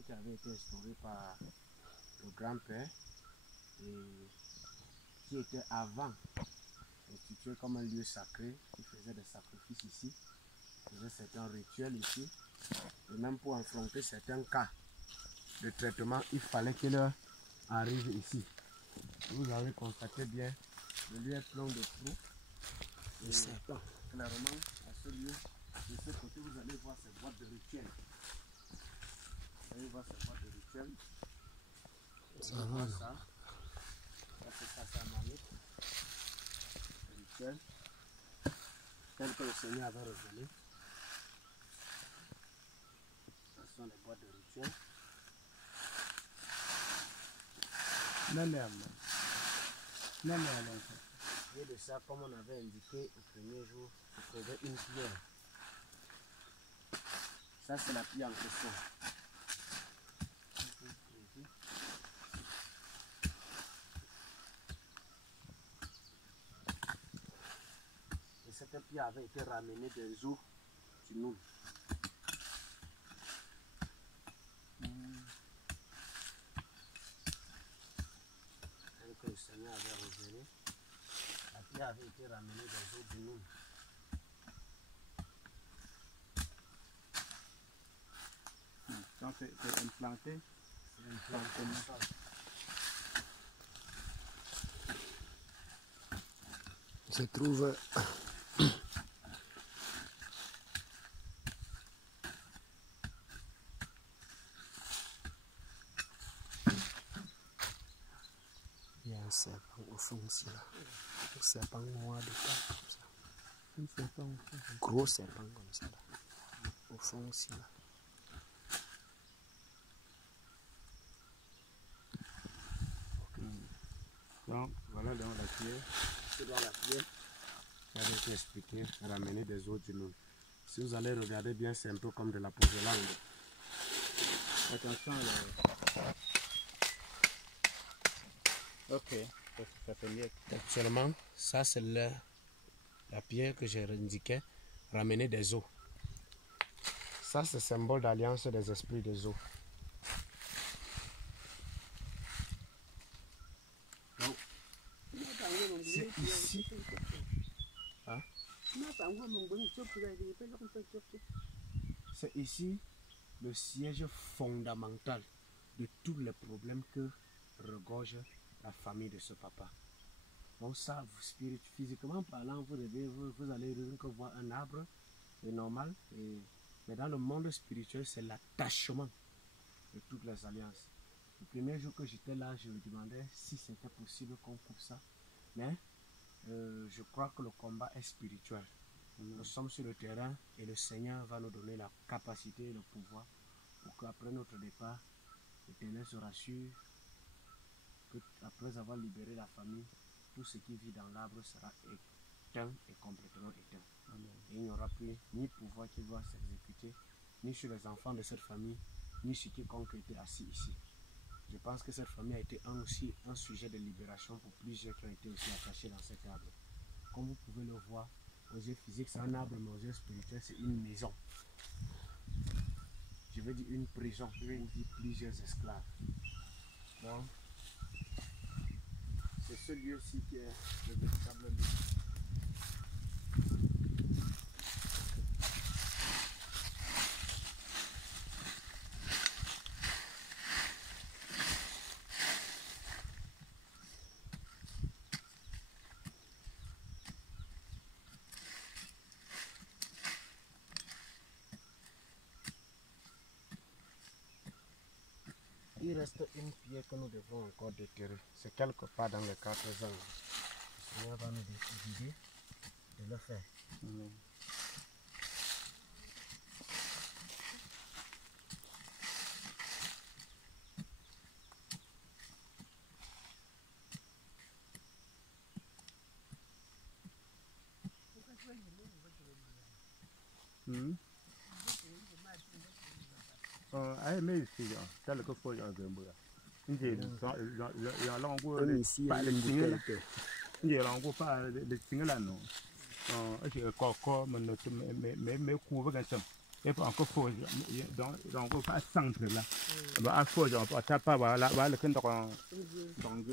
lieu qui avait été instauré par le grand-père et qui était avant institué comme un lieu sacré, qui faisait des sacrifices ici, faisait certains rituels ici, et même pour affronter certains cas de traitement, il fallait qu'il arrive ici. Vous avez constaté bien, le lieu est plein de trous. Et clairement, à ce lieu, de ce côté, vous allez voir ces boîtes de rituels. Vous allez voir ces boîtes de rituels. Vous allez voir ça. Ça c'est ça, manette. Rituel. Tel que le Seigneur avait révélé. Ce sont les boîtes de rituels. Et de ça, comme on avait indiqué au premier jour, se trouvait une pierre. Ça, c'est la pierre en question. Et cette pierre avait été ramenée des eaux du Nil. Que le Seigneur avait révélé, la pierre avait été ramenée des eaux du Nil. Donc c'est implanté. C'est implanté au sol. Se trouve il y a un serpent au fond aussi là. Un serpent noir de terre comme ça. Un serpent. Un gros serpent comme ça là. Au fond aussi là. Donc voilà dans la pierre. C'est dans la pierre. Ça avait été expliqué, ramener des eaux du Nil. Si vous allez regarder bien, c'est un peu comme de la porcelaine. Attention là. Ok, ça fait mieux. Actuellement, ça c'est la pierre que j'ai indiquée, ramener des eaux. Ça c'est symbole d'alliance des esprits des eaux. Donc, c'est ici. Hein? C'est ici le siège fondamental de tous les problèmes que regorge la famille de ce papa. Donc ça, physiquement parlant, vous allez voir un arbre, c'est normal. Mais dans le monde spirituel, c'est l'attachement de toutes les alliances. Le premier jour que j'étais là, je me demandais si c'était possible qu'on coupe ça. Mais je crois que le combat est spirituel. Nous sommes sur le terrain et le Seigneur va nous donner la capacité et le pouvoir pour qu'après notre départ, l'Éternel se rassure qu'après avoir libéré la famille, tout ce qui vit dans l'arbre sera éteint et complètement éteint. Amen. Et il n'y aura plus ni pouvoir qui va s'exécuter, ni sur les enfants de cette famille, ni sur quiconque était assis ici. Je pense que cette famille a été aussi un sujet de libération pour plusieurs qui ont été aussi attachés dans cet arbre. Comme vous pouvez le voir, aux yeux physiques, c'est un arbre, mais aux yeux spirituels, c'est une maison. Je veux dire une prison où vivent plusieurs esclaves. Donc, c'est ce lieu-ci qui est le véritable lieu. Il reste une pierre que nous devons encore déterrer. C'est quelque part dans les 4 angles. Le Seigneur va nous décider de le faire. Mais ici, tel que faut y avoir un peu. Il y a l'angle même ici, il y a une bouteille. Il y a l'angle pas de single là non. Ok, coco, mais couvre comme ça. Et puis encore faut donc on va centre là. Bah faut on va taper voilà le quand donc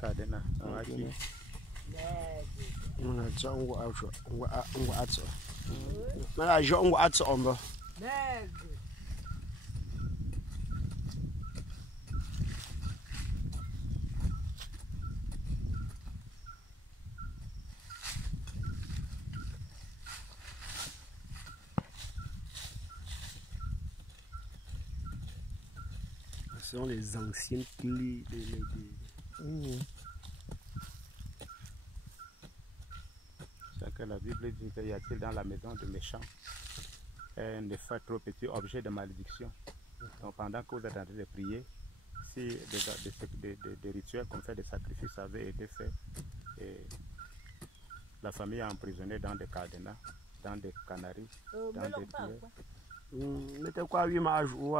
Kadena aki Muna tso ngwa atso. Mala jo ngwa atso ombo. Ce sont les anciennes clés C'est que la Bible dit qu'il y a-t-il dans la maison de méchants un effet trop petit objet de malédiction. Donc pendant que vous êtes en train de prier, si des rituels comme fait des sacrifices avaient été faits, et la famille est emprisonnée dans des cadenas, dans des canaries, dans des pierres. Mettez quoi 8 mages ou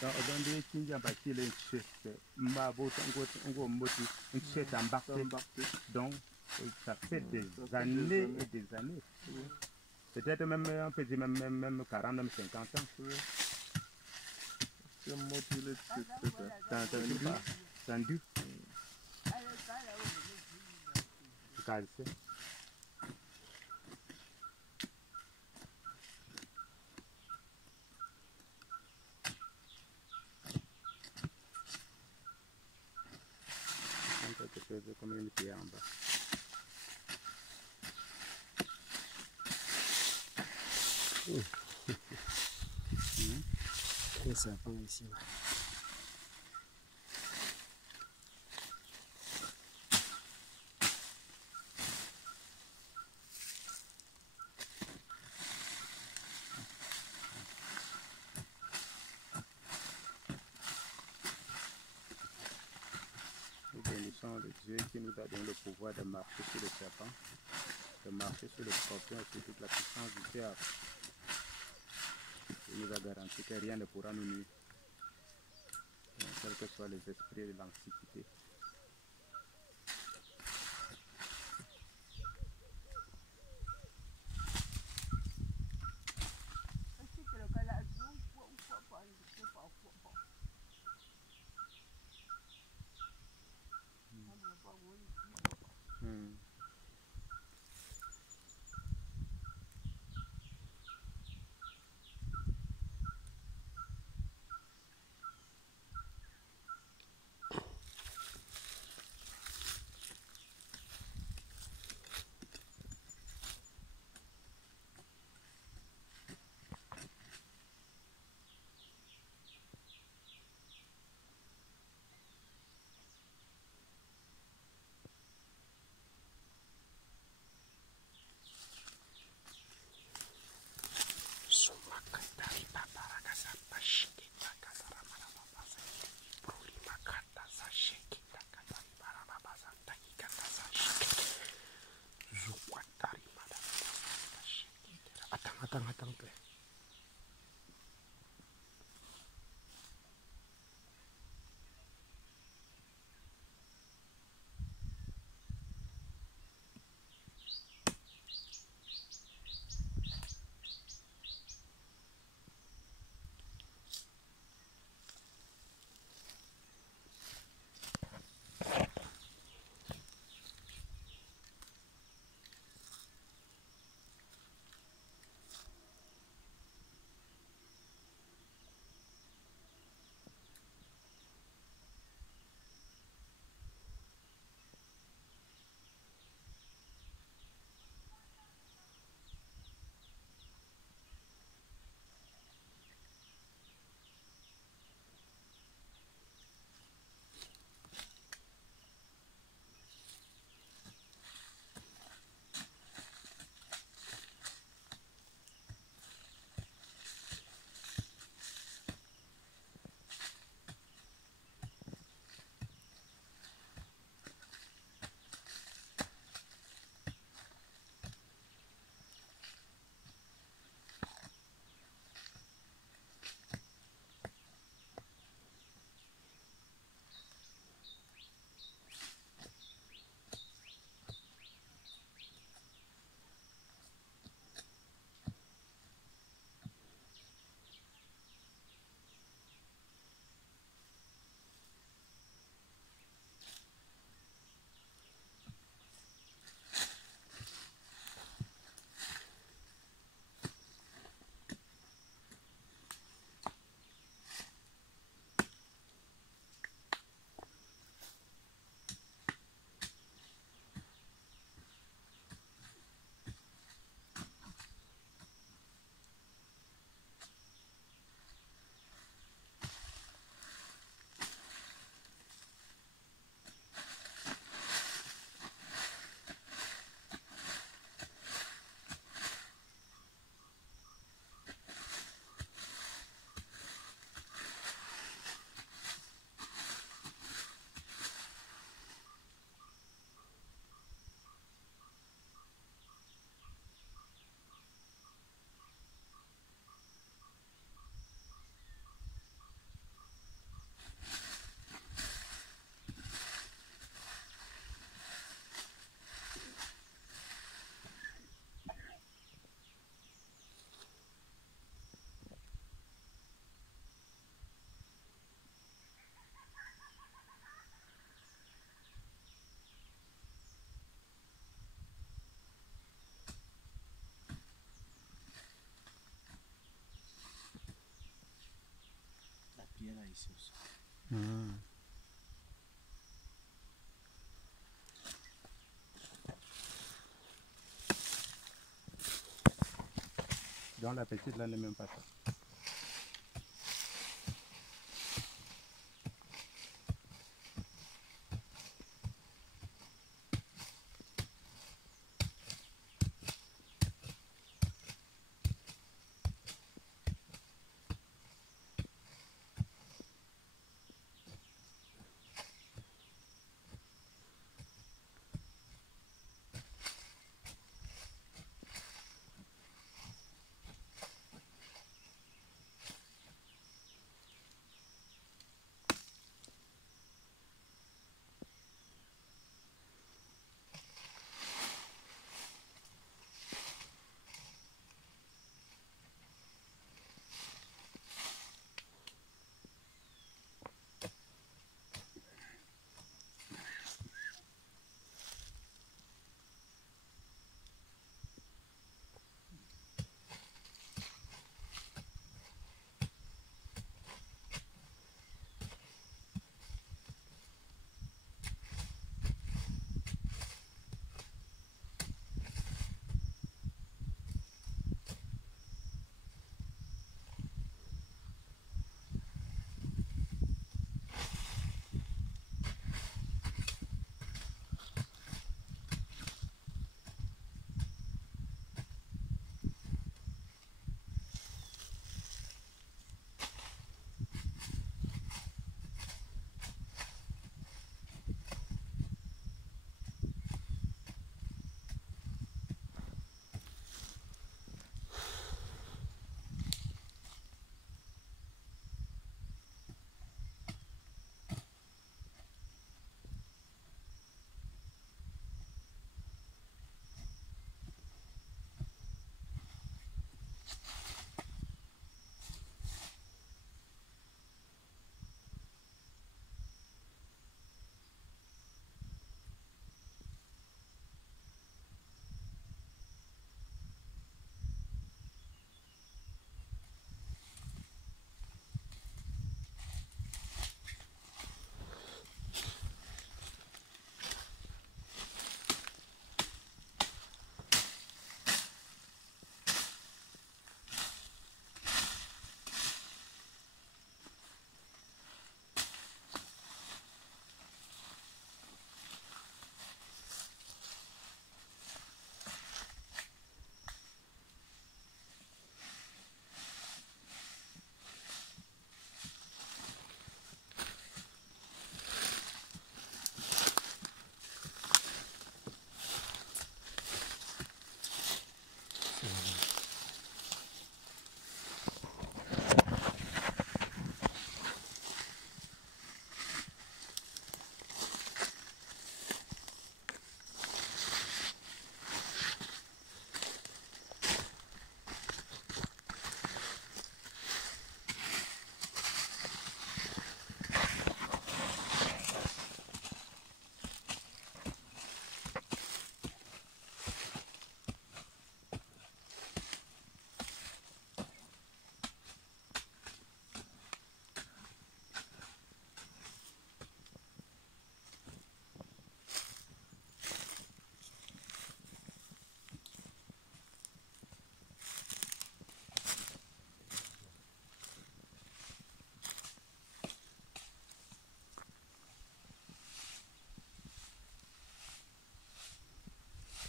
Donc, on dit qu'il y a bâti les chutes, donc ça fait des années et des années. Peut-être même, on peut dire même 40, même 50 ans. C'est un dû. Comme une pierre en bas. Et ça prend ici. Nous bénissons le Dieu qui nous a donné le pouvoir de marcher sur le serpent, de marcher sur le scorpion et sur toute la puissance du diable. Il nous a garanti que rien ne pourra nous nuire, quels que soient les esprits de l'anxiété. prière là ici aussi. Donc la petite là n'est même pas ça.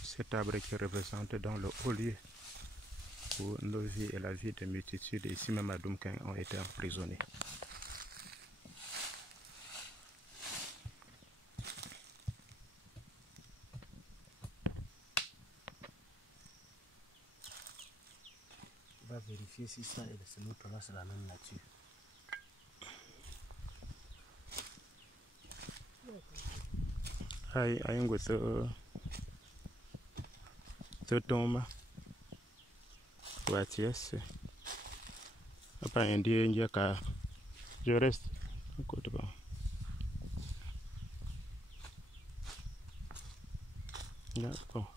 Cet arbre qui représente dans le haut lieu où nos vies et la vie de multitudes ici même à Dumken ont été emprisonnés. On va vérifier si ça et le l'autre là c'est la même nature. Ai ngo to toma watiese apa ndiye njaka je reste à côté ba d'accord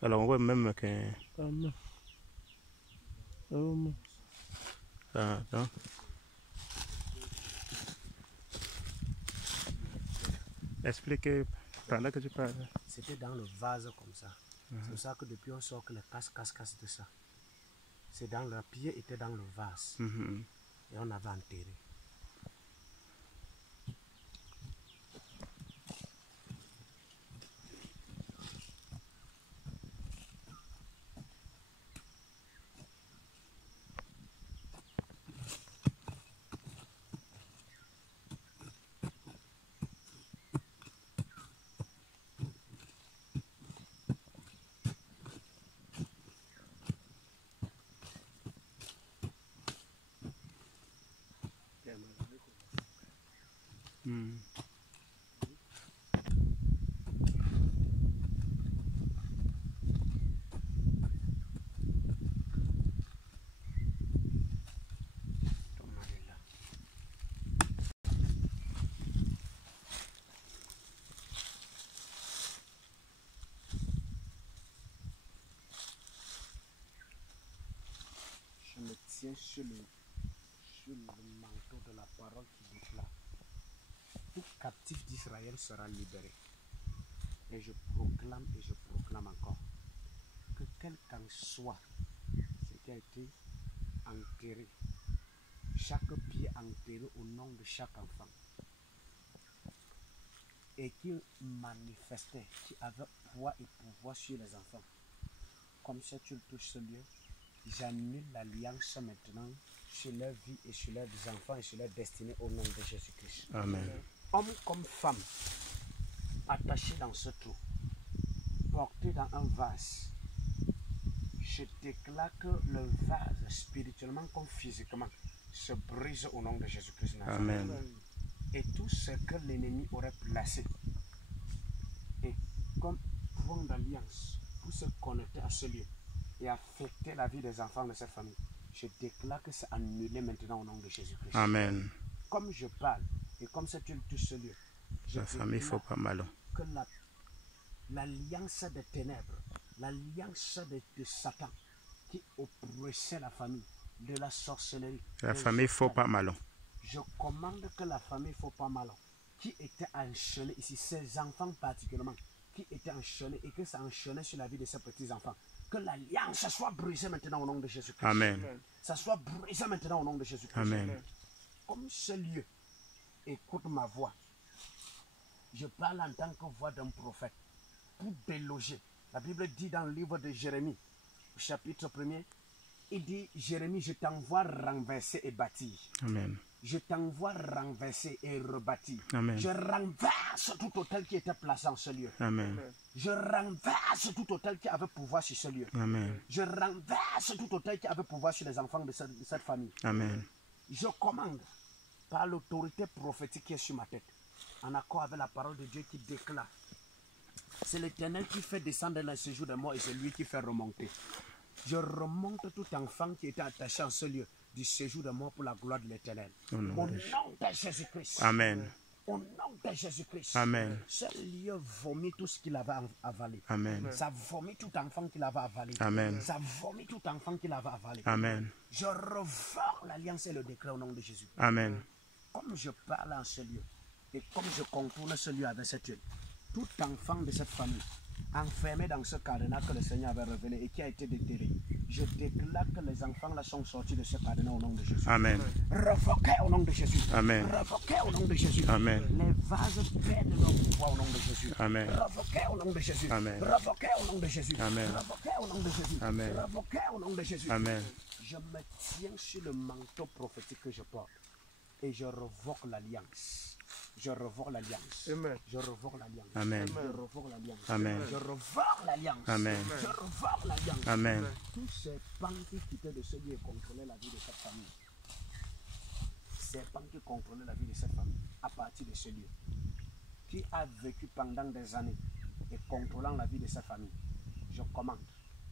Alors on voit même que... Attends. Expliquez pendant que tu parles. C'était dans le vase comme ça. C'est pour ça que depuis on sort que les casse de ça. C'est dans le pied était dans le vase. Et on avait enterré. Je me tiens sur le manteau de la parole qui déclare: tout captif d'Israël sera libéré. Et je proclame encore que quel qu'en soit ce qui a été enterré, chaque pied enterré au nom de chaque enfant, et qui manifestait, qui avait poids et pouvoir sur les enfants, comme ça tu le touches ce lieu, j'annule l'alliance maintenant sur leur vie et sur leurs enfants et sur leur destinée au nom de Jésus-Christ. Amen. Homme comme femme, attachés dans ce trou, portés dans un vase, je déclare que le vase, spirituellement comme physiquement, se brise au nom de Jésus-Christ. Amen. Et tout ce que l'ennemi aurait placé, et comme point d'alliance, pour se connecter à ce lieu et affecter la vie des enfants de cette famille, je déclare que c'est annulé maintenant au nom de Jésus-Christ. Amen. Comme je parle, et comme ça tu touches ce lieu, La famille faut pas mal. Que l'alliance des ténèbres, l'alliance de Satan qui oppressait la famille, de la sorcellerie. La famille faut pas mal. Je commande que la famille faut pas mal, qui était enchaînée ici, ces enfants particulièrement, qui étaient enchaînés et que ça enchaînait sur la vie de ces petits-enfants. Que l'alliance soit brisée maintenant au nom de Jésus-Christ. Amen. Ça soit brisé maintenant au nom de Jésus-Christ. Amen. Comme ce lieu, écoute ma voix. Je parle en tant que voix d'un prophète pour déloger. La Bible dit dans le livre de Jérémie, chapitre 1er, il dit: Jérémie, je t'envoie renverser et bâtir. Amen. Je t'envoie renverser et rebâtir. Amen. Je renverse tout hôtel qui était placé en ce lieu. Amen. Je renverse tout hôtel qui avait pouvoir sur ce lieu. Amen. Je renverse tout hôtel qui avait pouvoir sur les enfants de cette famille. Amen. Je commande par l'autorité prophétique qui est sur ma tête, en accord avec la parole de Dieu qui déclare: c'est l'Éternel qui fait descendre le séjour de mort et c'est lui qui fait remonter. Je remonte tout enfant qui était attaché en ce lieu du séjour de mort pour la gloire de l'Éternel. Au nom de Jésus-Christ. Amen. Au nom de Jésus-Christ. Amen. Ce lieu vomit tout ce qu'il avait avalé. Amen. Ça vomit tout enfant qu'il avait avalé. Amen. Ça vomit tout enfant qu'il avait avalé. Amen. Je revoque l'alliance et le décret au nom de Jésus. Amen. Comme je parle en ce lieu et comme je contourne ce lieu avec cette huile, tout enfant de cette famille enfermé dans ce cadenas que le Seigneur avait révélé et qui a été déterré, je déclare que les enfants là sont sortis de ce cadenas au nom de Jésus. Amen. Revoquez au nom de Jésus. Amen. Revoquez au nom de Jésus. Amen. Les vases perdent leur pouvoir au nom de Jésus. Amen. Revoquez au nom de Jésus. Amen. Revoquez au nom de Jésus. Amen. Revoquez au nom de Jésus. Amen. Revoquez au nom de Jésus. Amen. Je me tiens sur le manteau prophétique que je porte et je revoque l'alliance. Je revoque l'alliance. Je revoque l'alliance. Amen. Je revoque l'alliance. Amen. Je revoque l'alliance. Amen. Je revoque l'alliance. Amen. Tous ces pans qui quittaient de ce lieu et contrôlaient la vie de cette famille. Ces pans qui contrôlaient la vie de cette famille à partir de ce lieu. Qui a vécu pendant des années et contrôlant la vie de cette famille. Je commande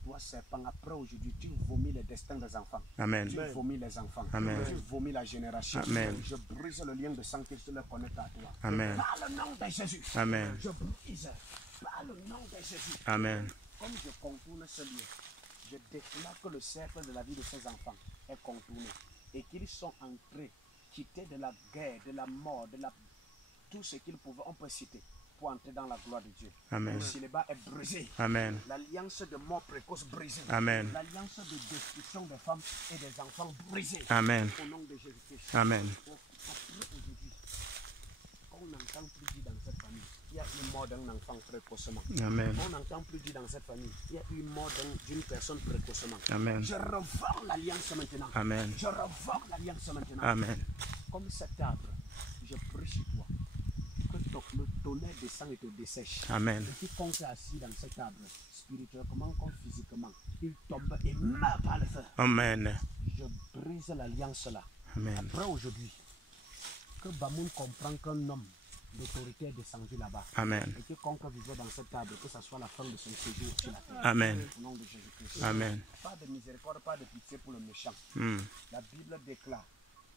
toi, serpent, après aujourd'hui, tu vomis les destins des enfants. Amen. Tu vomis les enfants. Amen. Tu vomis la génération. Amen. Je brise le lien de sang qui se leur connecte à toi. Amen. Par le nom de Jésus. Amen. Je brise par le nom de Jésus. Amen. Comme je contourne ce lieu, je déclare que le cercle de la vie de ces enfants est contourné et qu'ils sont entrés, quittés de la guerre, de la mort, de tout ce qu'ils pouvaient, on peut citer, pour entrer dans la gloire de Dieu. Amen. Le célibat est brisé. Amen. L'alliance de mort précoce brisée. Amen. L'alliance de destruction des femmes et des enfants brisée. Amen. Au nom de Jésus-Christ. Amen. Après aujourd'hui, on n'entend plus dire dans cette famille, il y a eu mort d'un enfant précocement. Amen. On n'entend plus dire dans cette famille, il y a eu mort d'une personne précocement. Amen. Je revois l'alliance maintenant. Amen. Je revois l'alliance maintenant. Amen. Comme cet arbre, je prie sur toi. Que le tonnerre descend et te dessèche. Amen. Et quiconque est assis dans cet arbre, spirituellement comme physiquement, il tombe et meurt par le feu. Amen. Je brise l'alliance là. Amen. Après aujourd'hui, que Bamoun comprend qu'un homme d'autorité est descendu là-bas. Amen. Et quiconque vivait dans cet arbre, que ce soit la fin de son séjour sur la terre. Amen. Au nom de Jésus-Christ. Amen. Pas de miséricorde, pas de pitié pour le méchant. Mm. La Bible déclare,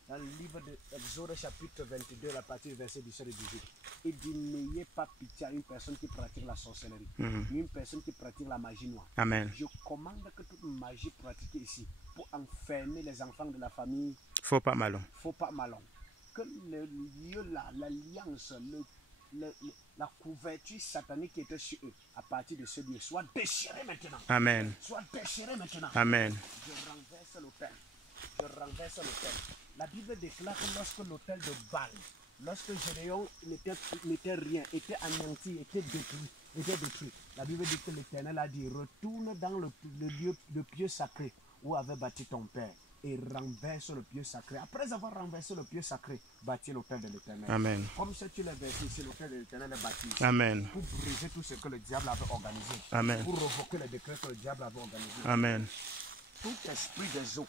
dans le livre de Exode chapitre 22, la partie du verset 17 et 18, il dit, n'ayez pas pitié à une personne qui pratique la sorcellerie, ni une personne qui pratique la magie noire. Amen. Je commande que toute magie pratiquée ici, pour enfermer les enfants de la famille, Faut pas malon. faut pas malon. Que le lieu là, l'alliance, la couverture satanique qui était sur eux, à partir de ce lieu, soit déchirée maintenant. Amen. Soit déchirée maintenant. Amen. Je renverse l'autel. Je renverse l'autel. La Bible déclare que lorsque l'autel de Baal, lorsque Gédéon n'était rien, était anéanti, était détruit, la Bible dit que l'Éternel a dit, retourne dans le pieu sacré où avait bâti ton père et renverse le pieu sacré. Après avoir renversé le pieu sacré, bâtis l'autel de l'Éternel. Amen. Comme ça tu l'as versé ici, l'autel de l'Éternel est bâti ici. Amen. Pour briser tout ce que le diable avait organisé. Amen. Pour revoquer les décrets que le diable avait organisés. Amen. Tout esprit des eaux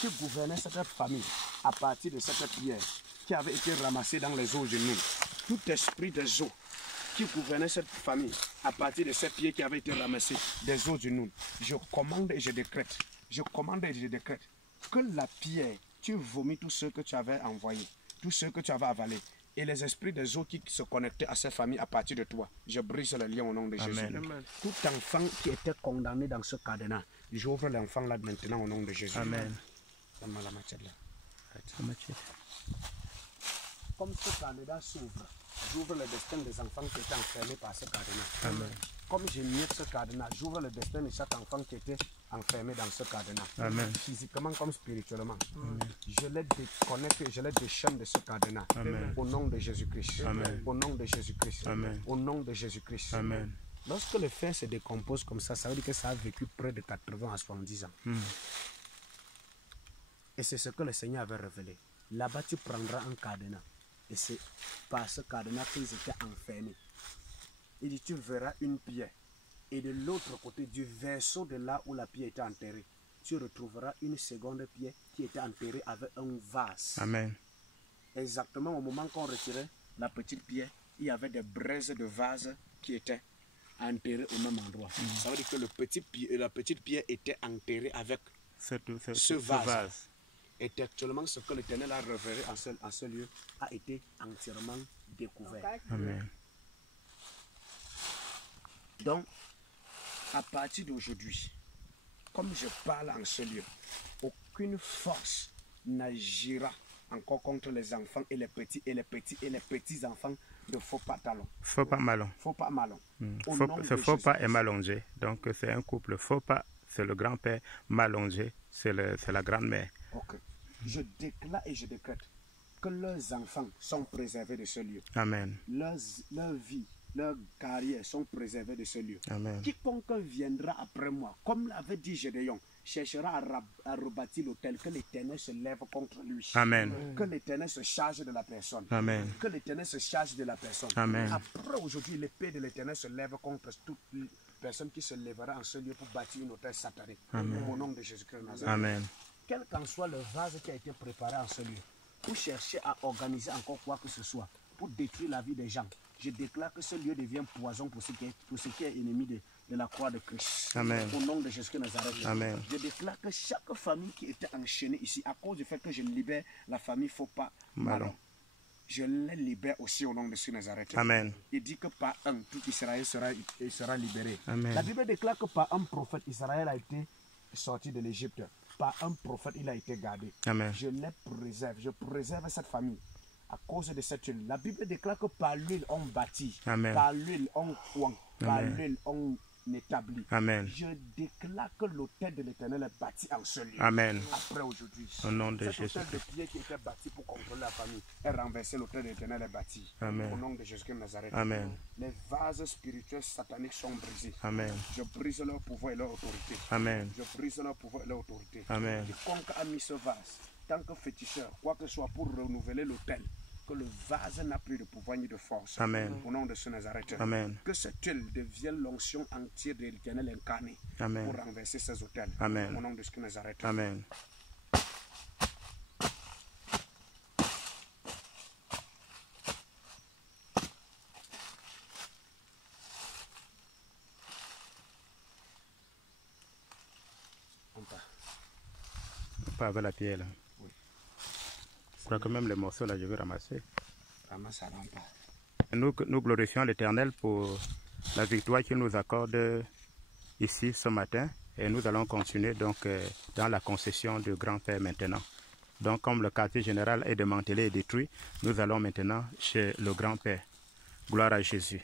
qui gouvernait cette famille à partir de cette pierre qui avait été ramassée dans les eaux genoux, tout esprit des eaux qui gouvernait cette famille à partir de cette pierre qui avait été ramassée des eaux genoux, je commande et je décrète, que la pierre, tu vomis tout ce que tu avais envoyé, tout ce que tu avais avalé. Et les esprits des eaux qui se connectaient à cette famille à partir de toi, je brise le lien au nom de Jésus. Amen. Tout enfant qui était condamné dans ce cadenas, j'ouvre l'enfant là maintenant au nom de Jésus. Amen. Donne-moi la matière là. Comme ce cadenas s'ouvre, j'ouvre le destin des enfants qui étaient enfermés par ce cadenas. Amen. Comme je miette ce cadenas, j'ouvre le destin de chaque enfant qui était enfermé dans ce cadenas. Amen. Physiquement comme spirituellement. Je les déconnecte et je les déchaîne de ce cadenas. Amen. Au nom de Jésus-Christ. Amen. Au nom de Jésus-Christ. Amen. Au nom de Jésus-Christ. Amen. Lorsque le fer se décompose comme ça veut dire que ça a vécu près de 80 à 70 ans. Et c'est ce que le Seigneur avait révélé. Là-bas, tu prendras un cadenas. Et c'est par ce cadenas qu'ils étaient enfermés. Il dit, tu verras une pierre. Et de l'autre côté, du verso de là où la pierre était enterrée, tu retrouveras une seconde pierre qui était enterrée avec un vase. Amen. Exactement au moment qu'on retirait la petite pierre, il y avait des braises de vase qui étaient enterrées au même endroit. Ça veut dire que la petite pierre était enterrée avec ce vase. Et actuellement, ce que l'Éternel a révélé en ce lieu a été entièrement découvert. Amen. Donc, à partir d'aujourd'hui, comme je parle en ce lieu, aucune force n'agira encore contre les enfants et les petits enfants de faux pas talons. Faut pas malon. Faut pas malon. Ce faux pas est malongé. Donc c'est un couple. Faux pas, c'est le grand-père. Malongé, c'est la grand-mère. Ok. Je déclare et je décrète que leurs enfants sont préservés de ce lieu. Amen. Leur vie, leur carrière sont préservés de ce lieu. Amen. Quiconque viendra après moi, comme l'avait dit Gédéon, cherchera à rebâtir l'autel, que l'Éternel se lève contre lui. Amen. Que l'Éternel se charge de la personne. Amen. Que l'Éternel se charge de la personne. Amen. Après aujourd'hui, l'épée de l'Éternel se lève contre toute personne qui se lèvera en ce lieu pour bâtir une autel satanique. Au nom de Jésus-Christ de Nazareth. Amen. Quel qu'en soit le vase qui a été préparé en ce lieu, pour chercher à organiser encore quoi que ce soit, pour détruire la vie des gens, je déclare que ce lieu devient poison pour ce qui est ennemi de la croix de Christ. Amen. Au nom de Jésus de Nazareth. Amen. Je déclare que chaque famille qui était enchaînée ici, à cause du fait que je libère la famille, faut pas Malon. Je les libère aussi au nom de Jésus de Nazareth. Amen. Il dit que par un, tout Israël sera libéré. Amen. La Bible déclare que par un prophète, Israël a été sorti de l'Égypte. Par un prophète, il a été gardé. Amen. Je les préserve. Je préserve cette famille à cause de cette huile. La Bible déclare que par l'huile, on bâtit. Amen. Par l'huile, on coin. Par l'huile, on établit. Amen. Je déclare que l'autel de l'Éternel est bâti en ce lieu. Amen. Après aujourd'hui. Au nom de Cet Jésus. autel de pierre qui était bâti pour contrôler la famille est renversé. L'autel de l'Éternel est bâti. Amen. Au nom de Jésus de Nazareth. Amen. Les vases spirituels sataniques sont brisés. Amen. Je brise leur pouvoir et leur autorité. Amen. Je brise leur pouvoir et leur autorité. Amen. Quiconque a mis ce vase, tant que féticheur, quoi que ce soit pour renouveler l'autel, que le vase n'a plus de pouvoir ni de force. Amen. Au nom de ce Nazareth. Amen. Que cette huile devienne l'onction entière de l'Éternel incarné Amen. pour renverser ces autels. Amen. Au nom de ce Nazareth. Amen. On part. Pas avec la pierre là. Oui. Je crois que même les morceaux là, je vais ramasser. Vraiment, ça rentre pas. Nous glorifions l'Éternel pour la victoire qu'il nous accorde ici ce matin. Et nous allons continuer donc dans la concession du grand-père maintenant. Donc comme le quartier général est démantelé et détruit, nous allons maintenant chez le grand-père. Gloire à Jésus.